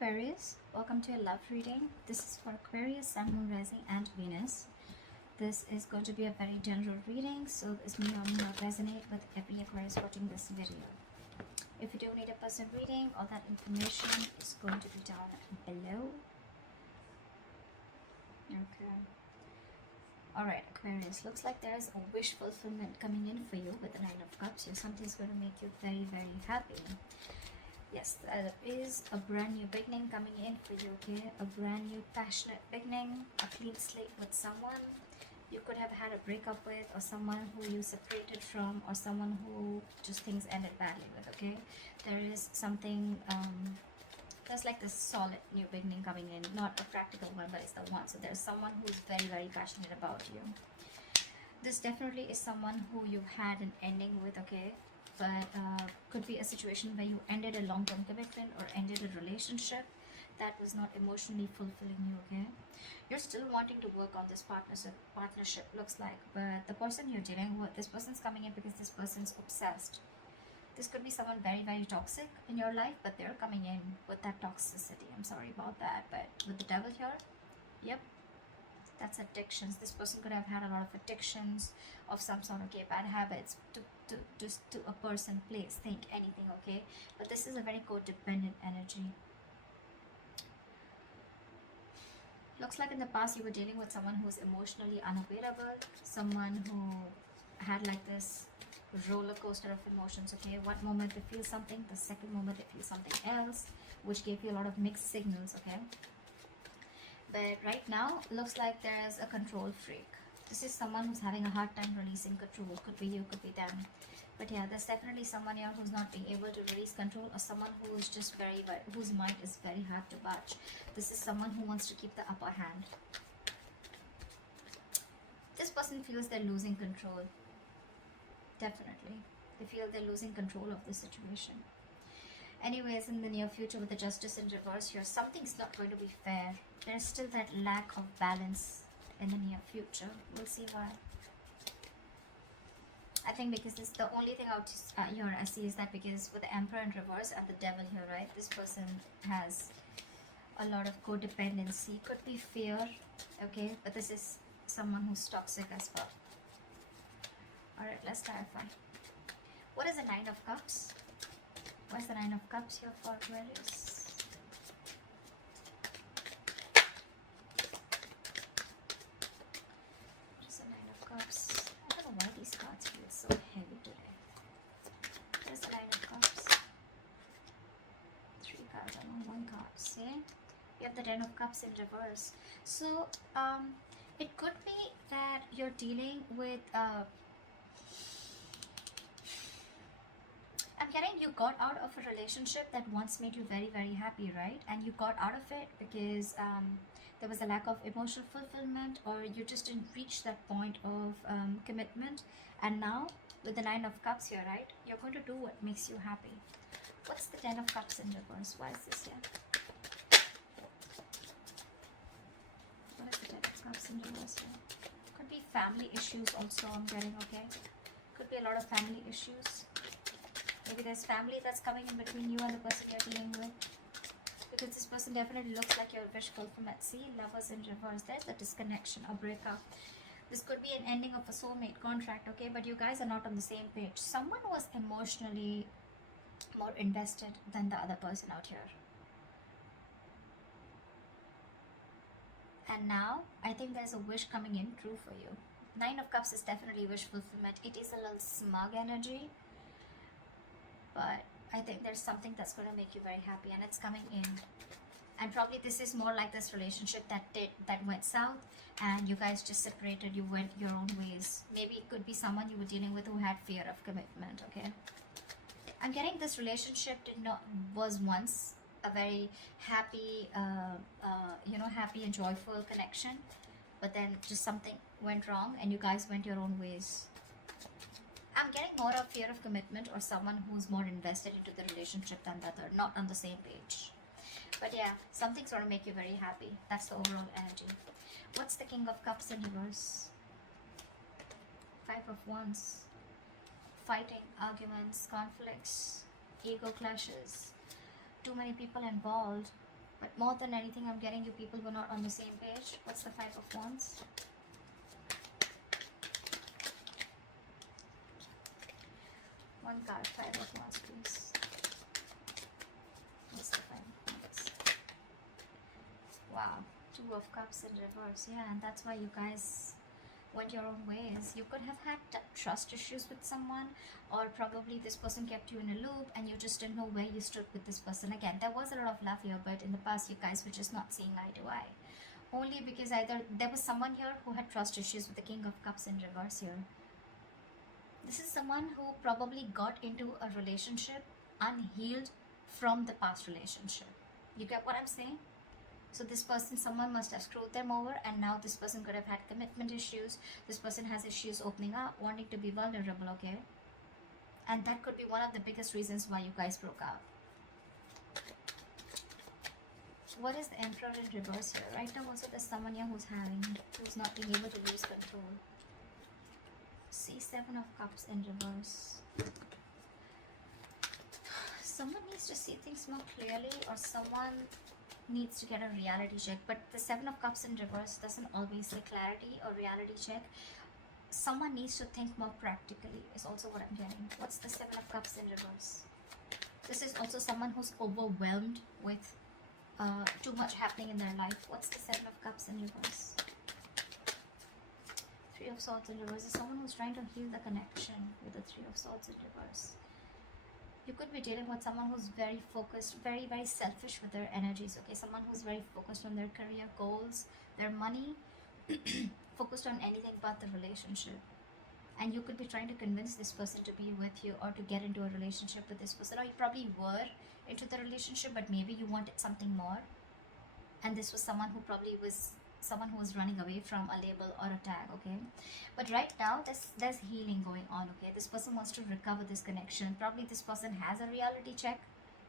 Aquarius, welcome to your love reading. This is for Aquarius, Sun, Moon, Rising, and Venus. This is going to be a very general reading, so this may or may not resonate with every Aquarius watching this video. If you do need a personal reading, all that information is going to be down below. Okay. Alright, Aquarius, looks like there is a wish fulfillment coming in for you with the Nine of Cups here. Something's going to make you very, very happy. Yes, there is a brand new beginning coming in for you, okay? A brand new passionate beginning, a clean slate with someone you could have had a breakup with, or someone who you separated from, or someone who just things ended badly with, okay? There is something, there's like this solid new beginning coming in, not a practical one, but it's the one. So there's someone who's very, very passionate about you. This definitely is someone who you've had an ending with, okay? But could be a situation where you ended a long-term commitment or ended a relationship that was not emotionally fulfilling you, okay? You're still wanting to work on this partnership looks like, but the person you're dealing with, this person's coming in because this person's obsessed. This could be someone very, very toxic in your life, but they're coming in with that toxicity. I'm sorry about that, but with the devil here, yep, that's addictions. This person could have had a lot of addictions of some sort, okay? Bad habits to a person, place, think, anything, okay? But this is a very codependent energy. Looks like in the past you were dealing with someone who's emotionally unavailable, someone who had like this roller coaster of emotions, okay? One moment they feel something, the second moment they feel something else, which gave you a lot of mixed signals, okay? But right now, looks like there's a control freak. This is someone who's having a hard time releasing control. Could be you, could be them. But yeah, there's definitely someone here who's not being able to release control, or someone who is just very, whose mind is very hard to budge. This is someone who wants to keep the upper hand. This person feels they're losing control. Definitely. They feel they're losing control of the situation. Anyways, in the near future with the Justice in reverse here, something's not going to be fair. There's still that lack of balance in the near future. We'll see why. I think because this, the only thing out here I see is that because with the Emperor in reverse and the Devil here, right, this person has a lot of codependency. Could be fear, okay, but this is someone who's toxic as well. Alright, let's clarify. What is the Nine of Cups? What's the Nine of Cups here for Aquarius? What is the Nine of Cups? I don't know why these cards feel so heavy today. What is the Nine of Cups? 3 cards on 1 card. See? You have the Ten of Cups in reverse. So, it could be that you're dealing with I'm getting you got out of a relationship that once made you very, very happy, right? And you got out of it because there was a lack of emotional fulfillment, or you just didn't reach that point of commitment. And now, with the Nine of Cups here, right? You're going to do what makes you happy. What's the Ten of Cups in reverse? Why is this here? What is the Ten of Cups in reverse here? Could be family issues also, I'm getting, okay? Could be a lot of family issues. Maybe there's family that's coming in between you and the person you're dealing with. Because this person definitely looks like your wish fulfillment. See, Lovers in reverse. There's a disconnection, a breakup. This could be an ending of a soulmate contract, okay? But you guys are not on the same page. Someone was emotionally more invested than the other person out here. And now, I think there's a wish coming in true for you. Nine of Cups is definitely wish fulfillment. It is a little smug energy. But I think there's something that's going to make you very happy, and it's coming in. And probably this is more like this relationship that went south, and you guys just separated, you went your own ways. Maybe it could be someone you were dealing with who had fear of commitment, okay? I'm getting this relationship was once a very happy, happy and joyful connection, but then just something went wrong and you guys went your own ways. I'm getting more of fear of commitment, or someone who's more invested into the relationship than the other, not on the same page. But yeah, something's going to make you very happy. That's the overall energy. What's the King of Cups in reverse? 5 of Wands. Fighting, arguments, conflicts, ego clashes, too many people involved. But more than anything, I'm getting you people who are not on the same page. What's the Five of Wands? One card, Five of Wands, please. What's the Five of Wands? Wow, Two of Cups in reverse. Yeah, and that's why you guys went your own ways. You could have had trust issues with someone, or probably this person kept you in a loop and you just didn't know where you stood with this person. Again, there was a lot of love here, but in the past you guys were just not seeing eye to eye. Only because either there was someone here who had trust issues with the King of Cups in reverse here. This is someone who probably got into a relationship unhealed from the past relationship. You get what I'm saying? So this person, someone must have screwed them over, and now this person could have had commitment issues. This person has issues opening up, wanting to be vulnerable, okay? And that could be one of the biggest reasons why you guys broke up. What is the Emperor in reverse here? Right now also there's someone here who's not being able to lose control. See, Seven of Cups in reverse. Someone needs to see things more clearly, or someone needs to get a reality check. But the Seven of Cups in reverse doesn't always say clarity or reality check. Someone needs to think more practically is also what I'm getting. What's the Seven of Cups in reverse? This is also someone who's overwhelmed with too much happening in their life. What's the Seven of Cups in reverse? Three of Swords in reverse is someone who's trying to heal the connection with the Three of Swords in reverse. You could be dealing with someone who's very focused, very, very selfish with their energies, okay? Someone who's very focused on their career goals, their money, focused on anything but the relationship. And you could be trying to convince this person to be with you, or to get into a relationship with this person. Or you probably were into the relationship, but maybe you wanted something more. And this was someone who probably was someone who was running away from a label or a tag, okay? But right now there's healing going on, okay? This person wants to recover this connection. Probably this person has a reality check.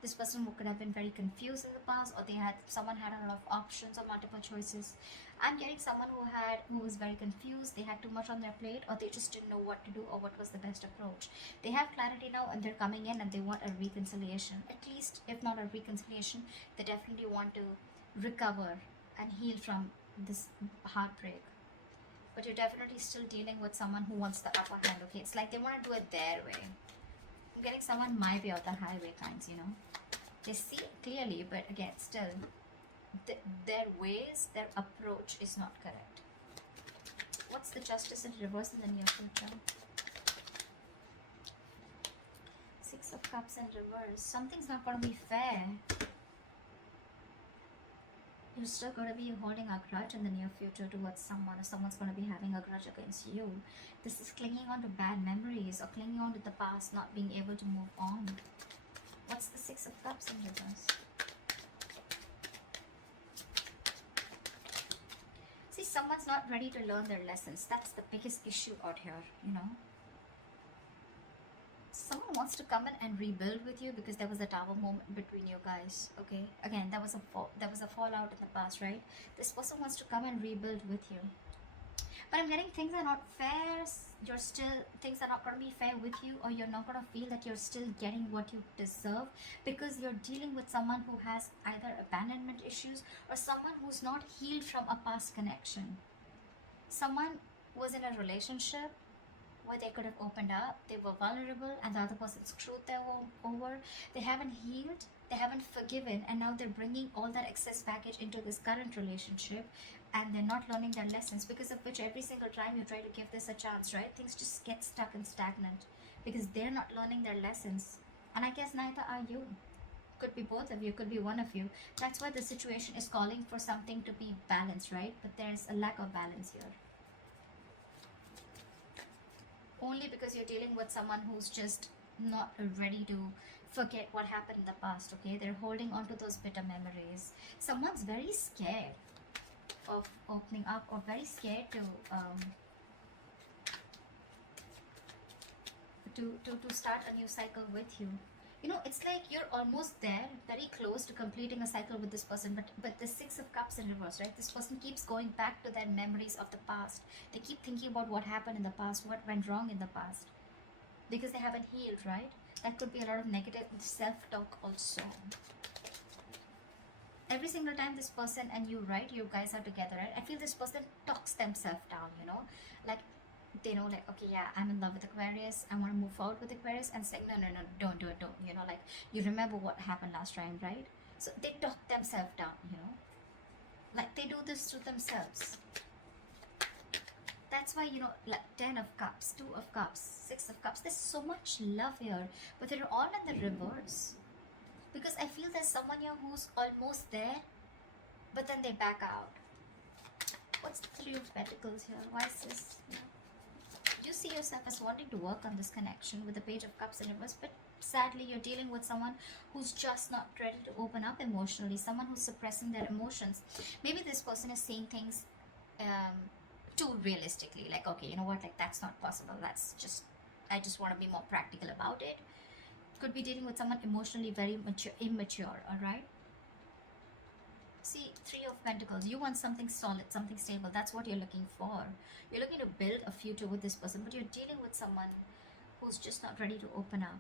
This person who could have been very confused in the past, or someone had a lot of options or multiple choices. I'm getting someone who was very confused. They had too much on their plate, or they just didn't know what to do or what was the best approach. They have clarity now, and they're coming in and they want a reconciliation. At least, if not a reconciliation, they definitely want to recover and heal from this heartbreak. But you're definitely still dealing with someone who wants the upper hand, okay? It's like they want to do it their way. I'm getting someone my way or the highway kinds, you know? They see it clearly, but again, still, their ways, their approach is not correct. What's the Justice in reverse in the near future? Six of Cups in reverse. Something's not going to be fair. You're still going to be holding a grudge in the near future towards someone, or someone's going to be having a grudge against you. This is clinging on to bad memories, or clinging on to the past, not being able to move on. What's the Six of Cups in reverse? See, someone's not ready to learn their lessons. That's the biggest issue out here, you know. Someone wants to come in and rebuild with you because there was a tower moment between you guys, okay? Again, there was a fallout in the past, right? This person wants to come and rebuild with you. But I'm getting things are not fair. Things are not going to be fair with you, or you're not going to feel that you're still getting what you deserve, because you're dealing with someone who has either abandonment issues, or someone who's not healed from a past connection. Someone was in a relationship where they could have opened up, they were vulnerable, and the other person screwed them over. They haven't healed, they haven't forgiven, and now they're bringing all that excess baggage into this current relationship, and they're not learning their lessons, because of which every single time you try to give this a chance, right, things just get stuck and stagnant because they're not learning their lessons. And I guess neither are you. Could be both of you, could be one of you. That's why the situation is calling for something to be balanced, right? But there's a lack of balance here. Only because you're dealing with someone who's just not ready to forget what happened in the past, okay? They're holding on to those bitter memories. Someone's very scared of opening up, or very scared to start a new cycle with you. You know, it's like you're almost there, very close to completing a cycle with this person, but the Six of Cups in reverse, right? This person keeps going back to their memories of the past. They keep thinking about what happened in the past, what went wrong in the past, because they haven't healed, right? That could be a lot of negative self-talk also. every single time this person and you, right, you guys are together, right, I feel this person talks themselves down, you know, like they know, like, okay, yeah, I'm in love with Aquarius, I want to move forward with Aquarius, and it's like, no, no, no, don't do it, don't, you know, like, you remember what happened last time, right? So they talk themselves down, you know, like they do this to themselves. That's why, you know, like 10 of cups, 2 of cups, 6 of cups, there's so much love here, but they're all in the reverse, because I feel there's someone here who's almost there, but then they back out. What's the 3 of Pentacles here? Why is this? You know, you see yourself as wanting to work on this connection with the Page of Cups in reverse, but sadly you're dealing with someone who's just not ready to open up emotionally, someone who's suppressing their emotions. Maybe this person is saying things too realistically, like, okay, you know what, like, that's not possible, that's just, I just want to be more practical about it. Could be dealing with someone emotionally very immature, all right? See, 3 of Pentacles, you want something solid, something stable. That's what you're looking for. You're looking to build a future with this person, but you're dealing with someone who's just not ready to open up.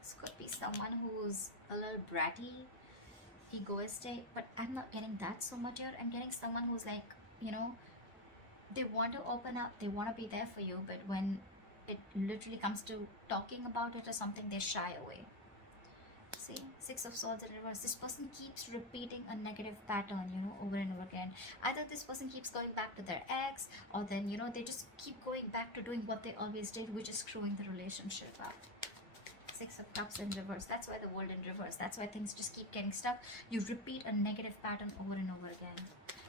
This could be someone who's a little bratty, egoistic, but I'm not getting that so much here. I'm getting someone who's like, you know, they want to open up, they want to be there for you, but when it literally comes to talking about it or something, they shy away. See, 6 of Swords in reverse. This person keeps repeating a negative pattern, you know, over and over again. Either this person keeps going back to their ex, or then, you know, they just keep going back to doing what they always did, which is screwing the relationship up. 6 of Cups in reverse. That's why the World in reverse. That's why things just keep getting stuck. You repeat a negative pattern over and over again.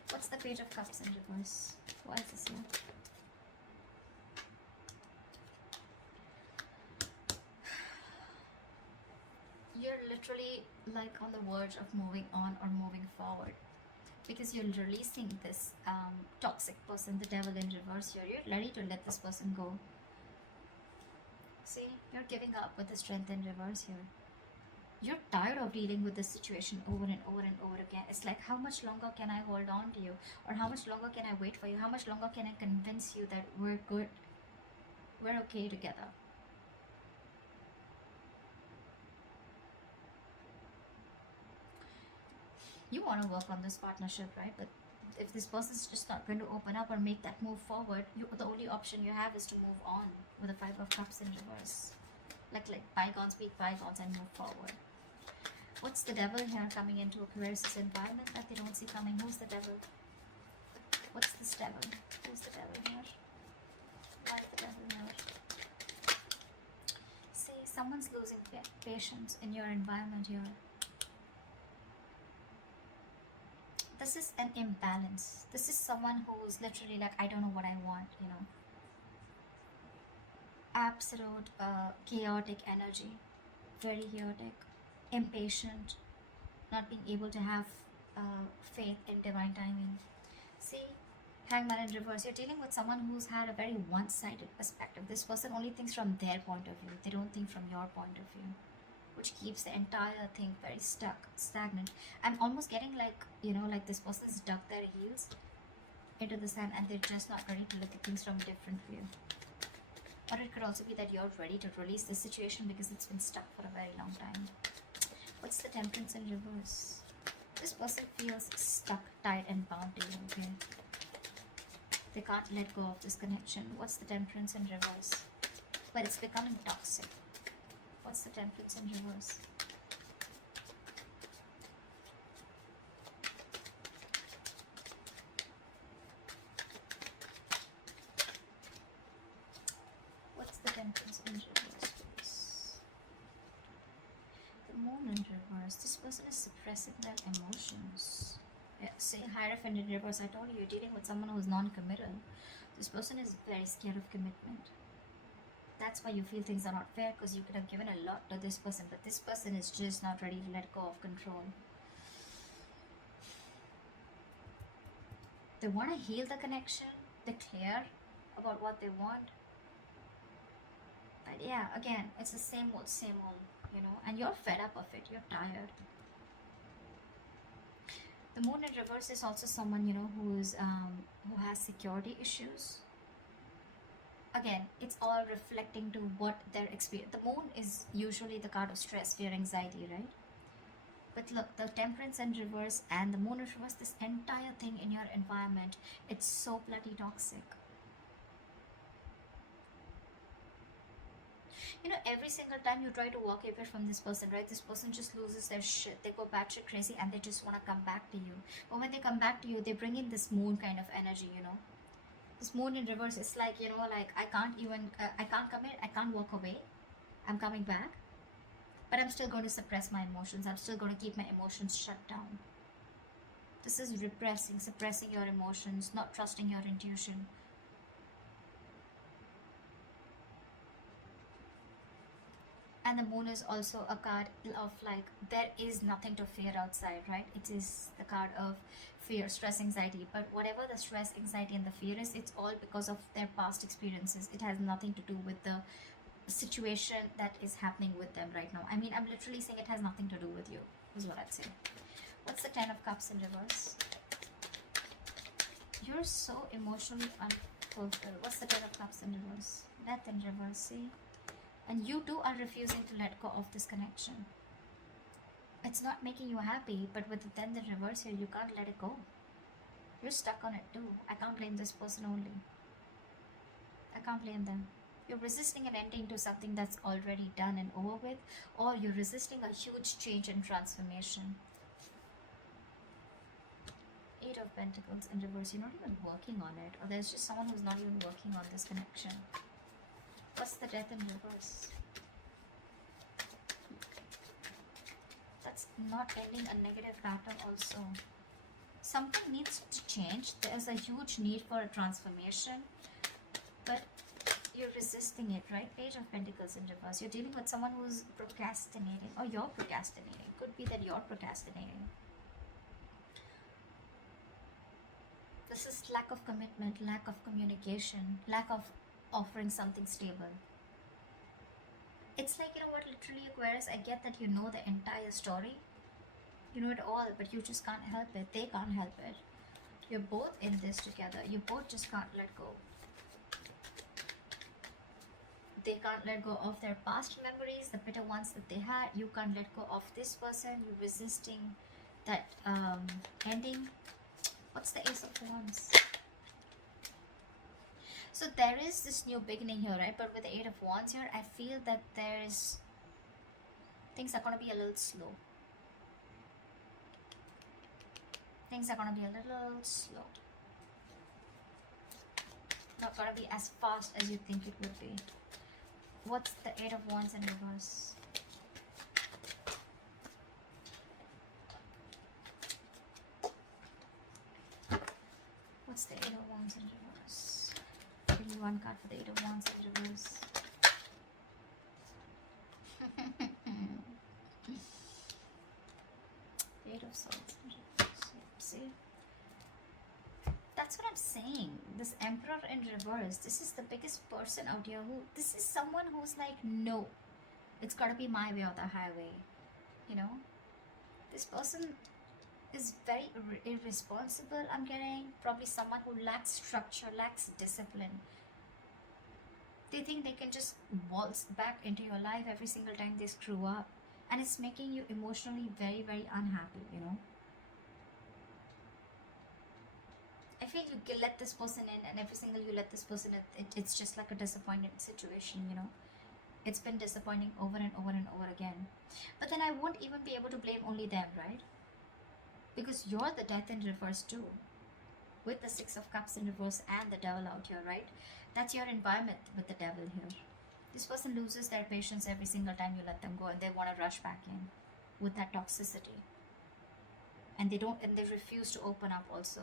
What's the Page of Cups in reverse? Why is this here? You're literally like on the verge of moving on or moving forward, because you're releasing this toxic person, the Devil in reverse here. You're ready to let this person go. See, you're giving up with the Strength in reverse here. You're tired of dealing with this situation over and over and over again. It's like, how much longer can I hold on to you? Or how much longer can I wait for you? How much longer can I convince you that we're good, we're okay together? You want to work on this partnership, right? But if this person's just not going to open up or make that move forward, the only option you have is to move on with the 5 of Cups in reverse. Like bygones be bygones and move forward. What's the Devil here coming into Aquarius' environment that they don't see coming? Who's the Devil? What's this Devil? Who's the Devil here? Why is the Devil here? See, someone's losing patience in your environment here. This is an imbalance. This is someone who's literally like, I don't know what I want, you know. Absolute chaotic energy. Very chaotic. Impatient. Not being able to have faith in divine timing. See, Hangman in reverse. You're dealing with someone who's had a very one-sided perspective. This person only thinks from their point of view. They don't think from your point of view, which keeps the entire thing very stuck, stagnant. I'm almost getting like, you know, like this person's dug their heels into the sand and they're just not ready to look at things from a different view. Or it could also be that you're ready to release this situation because it's been stuck for a very long time. What's the Temperance in reverse? This person feels stuck, tied and bound to you, okay? They can't let go of this connection. What's the Temperance in reverse? But it's becoming toxic. What's the Temperance in reverse? What's the Temperance in reverse, please? The Moon in reverse. This person is suppressing their emotions. Yeah, say Hierophant in reverse. I told you, you're dealing with someone who's non-committal. This person is very scared of commitment. That's why you feel things are not fair, because you could have given a lot to this person, but this person is just not ready to let go of control. They want to heal the connection. They're clear about what they want. But yeah, again, it's the same old, you know, and you're fed up of it. You're tired. The Moon in reverse is also someone, you know, who has security issues. Again, it's all reflecting to what their experience. The Moon is usually the card of stress, fear, anxiety, right? But look, the temperance in reverse and the moon in reverse, this entire thing in your environment, it's so bloody toxic. You know, every single time you try to walk away from this person, right, this person just loses their shit. They go batshit crazy and they just want to come back to you. But when they come back to you, they bring in this moon kind of energy, you know. This moon in reverse is like, you know, like I can't even, I can't commit, I can't walk away. I'm coming back. But I'm still going to suppress my emotions. I'm still going to keep my emotions shut down. This is repressing, suppressing your emotions, not trusting your intuition. And the moon is also a card of like, there is nothing to fear outside, right? It is the card of fear, stress, anxiety. But whatever the stress, anxiety and the fear is, it's all because of their past experiences. It has nothing to do with the situation that is happening with them right now. I mean, I'm literally saying it has nothing to do with you, is what I'd say. What's the 10 of Cups in reverse? You're so emotionally unfulfilled. What's the 10 of Cups in reverse? Death in reverse, see? And you too are refusing to let go of this connection. It's not making you happy, but with the 10 in reverse here, you can't let it go. You're stuck on it too. I can't blame this person only. I can't blame them. You're resisting an ending to something that's already done and over with, or you're resisting a huge change and transformation. 8 of Pentacles in reverse. You're not even working on it, or there's just someone who's not even working on this connection. What's the Death in reverse? That's not ending a negative pattern also. Something needs to change. There's a huge need for a transformation, but you're resisting it, right? Page of Pentacles in reverse. You're dealing with someone who's procrastinating, or you're procrastinating. Could be that you're procrastinating. This is lack of commitment, lack of communication, lack of offering something stable. It's like, you know what, literally Aquarius, I get that you know the entire story. You know it all, but you just can't help it. They can't help it. You're both in this together. You both just can't let go. They can't let go of their past memories, the bitter ones that they had. You can't let go of this person. You're resisting that ending. What's the Ace of Wands? So there is this new beginning here, right? But with the 8 of Wands here, I feel that things are going to be a little slow. Things are going to be a little slow. Not going to be as fast as you think it would be. What's the 8 of Wands in reverse? What's the 8 of Wands in reverse? Give me one card for the 8 of Wands in reverse. The 8 of Swords in reverse. See? That's what I'm saying. This Emperor in reverse, this is the biggest person out here who, this is someone who's like, no, it's gotta be my way or the highway. You know? This person is very irresponsible, I'm getting. Probably someone who lacks structure, lacks discipline. They think they can just waltz back into your life every single time they screw up. And it's making you emotionally very, very unhappy, you know. I feel you let this person in, and every single you let this person in, it's just like a disappointing situation, you know. It's been disappointing over and over and over again. But then I won't even be able to blame only them, right? Because you're the Death in reverse too. With the 6 of Cups in reverse and the Devil out here, right? That's your environment with the Devil here. This person loses their patience every single time you let them go, and they want to rush back in with that toxicity. And they refuse to open up also.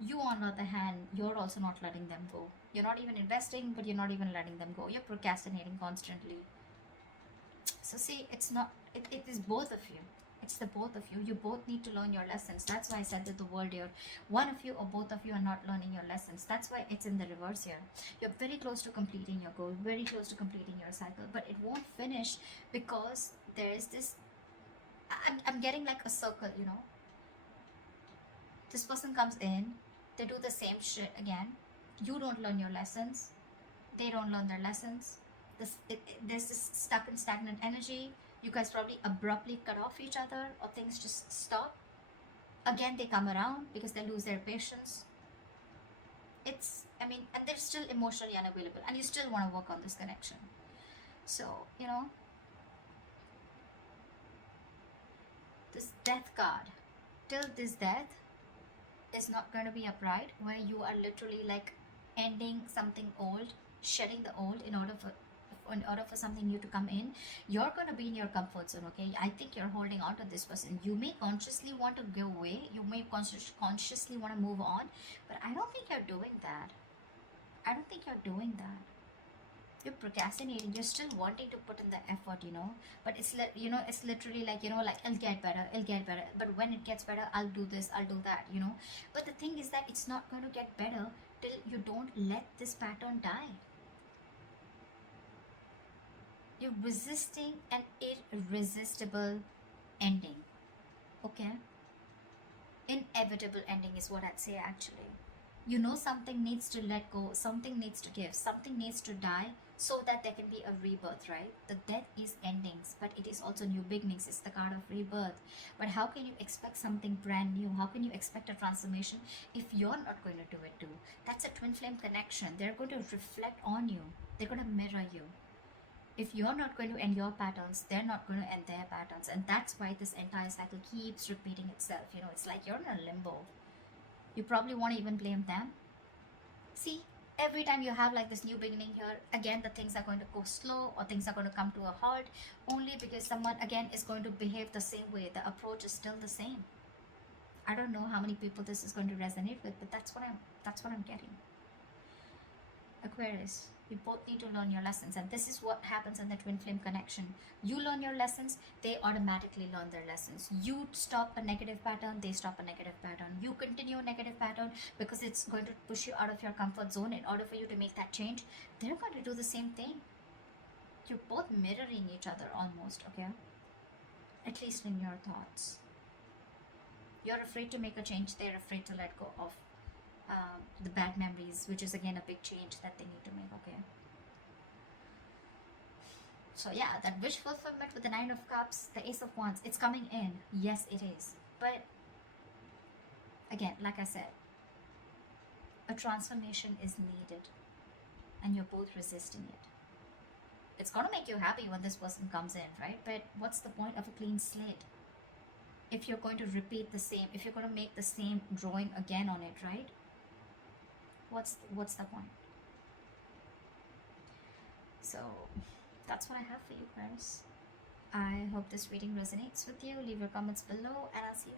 You, on the other hand, you're also not letting them go. You're not even investing, but you're not even letting them go. You're procrastinating constantly. So see, it is both of you. It's the both of you. You both need to learn your lessons. That's why I said that the world here, one of you or both of you are not learning your lessons. That's why it's in the reverse here. You're very close to completing your goal, very close to completing your cycle, but it won't finish because there is this, I'm getting like a circle, you know. This person comes in, they do the same shit again. You don't learn your lessons. They don't learn their lessons. There's this stuck and stagnant energy. You guys probably abruptly cut off each other, or things just stop. Again, they come around because they lose their patience. It's, I mean, and they're still emotionally unavailable, and you still want to work on this connection. So, you know, this death card, till this death is not going to be upright, where you are literally like ending something old, shedding the old in order for something new to come in. You're going to be in your comfort zone, okay? I think you're holding on to this person. You may consciously want to go away, you may consciously want to move on, but I don't think you're doing that. I don't think you're doing that. You're procrastinating. You're still wanting to put in the effort, you know, but it's you know, it's literally like, you know, like, it'll get better, it'll get better, but when it gets better, I'll do this, I'll do that, you know. But the thing is that it's not going to get better till you don't let this pattern die. You're resisting an irresistible ending, okay? Inevitable ending is what I'd say, actually. You know, something needs to let go, something needs to give, something needs to die, so that there can be a rebirth, right? The death is endings, but it is also new beginnings. It's the card of rebirth. But how can you expect something brand new? How can you expect a transformation if you're not going to do it too? That's a twin flame connection. They're going to reflect on you, they're going to mirror you. If you're not going to end your patterns, they're not going to end their patterns. And that's why this entire cycle keeps repeating itself. You know, it's like you're in a limbo. You probably won't even blame them. See, every time you have like this new beginning here, again, the things are going to go slow, or things are going to come to a halt, only because someone again is going to behave the same way. The approach is still the same. I don't know how many people this is going to resonate with, but that's what I'm getting. Aquarius, you both need to learn your lessons, and this is what happens in the twin flame connection. You learn your lessons, they automatically learn their lessons. You stop a negative pattern, they stop a negative pattern. You continue a negative pattern because it's going to push you out of your comfort zone. In order for you to make that change, they're going to do the same thing. You're both mirroring each other almost, okay? At least in your thoughts. You're afraid to make a change, they're afraid to let go of the bad memories, which is again a big change that they need to make, okay? So yeah, that wish fulfillment with the Nine of Cups, the Ace of Wands, it's coming in. Yes, it is. But again, like I said, a transformation is needed, and you're both resisting it. It's gonna make you happy when this person comes in, right? But what's the point of a clean slate if you're going to repeat the same, if you're going to make the same drawing again on it, right? What's the point? So that's what I have for you guys. I hope this reading resonates with you. Leave your comments below, and I'll see you